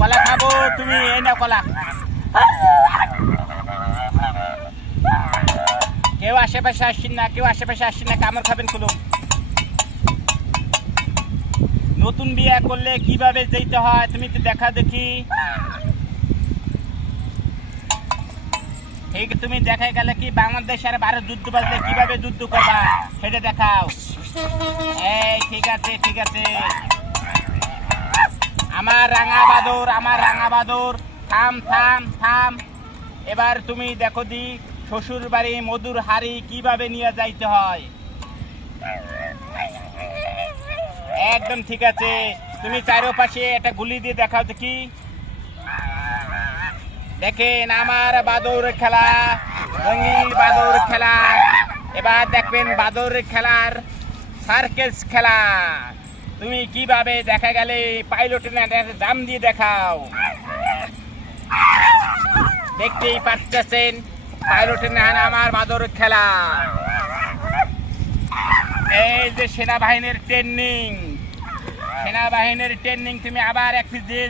কলা খাবো, তুমি এই নাও কলা। কেউ আশেপাশে আসছেন না, কেউ আশেপাশে আসছেন না, কামড় খাবেন খুলুম। নতুন বিয়ে করলে কিভাবে যেতে হয় তুমি তো দেখা দেখি। ঠিক, তুমি দেখাই গেলে কি বাংলাদেশ আর ভারত যুদ্ধ বাজলে কিভাবে যুদ্ধ করবা সেটা দেখাও। এই ঠিক আছে ঠিক আছে, আমার রাঙা বাদর, আমার রাঙা বাদর, থাম থাম থাম। এবার তুমি দেখো দি শ্বশুর বাড়ি মধুর হাড়ি কিভাবে নিয়ে যাইতে হয়। একদম ঠিক আছে, তুমি চারপাশে একটা গুলি দিয়ে দেখাও দেখি। দেখেন আমার বাদর খেলা, রঙিন বাদর খেলা। এবার দেখবেন বাদর খেলার সার্কেস খেলা। তুমি কিভাবে দেখা গেলে পাইলটের দাম দিয়ে দেখাও। দেখতেই পাচ্ছেন পাইলটের নাম আমার বাদর খেলা। এই যে সেনাবাহিনীর ট্রেনিং, সেনাবাহিনীর ট্রেনিং তুমি আবার এক পিস দিয়ে।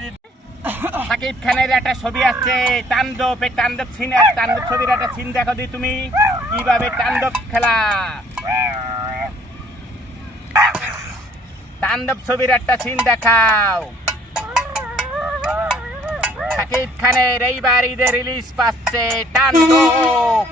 শাকিব খানের একটা ছবি আছে তাণ্ডব, এই তাণ্ডব সিন, তাণ্ডব ছবির একটা সিন দেখো দি তুমি কিভাবে তাণ্ডব খেলা। তাণ্ডব ছবির একটা সিন দেখাও। শাকিব খানের এইবার ঈদে রিলিজ পাচ্ছে তাণ্ডব।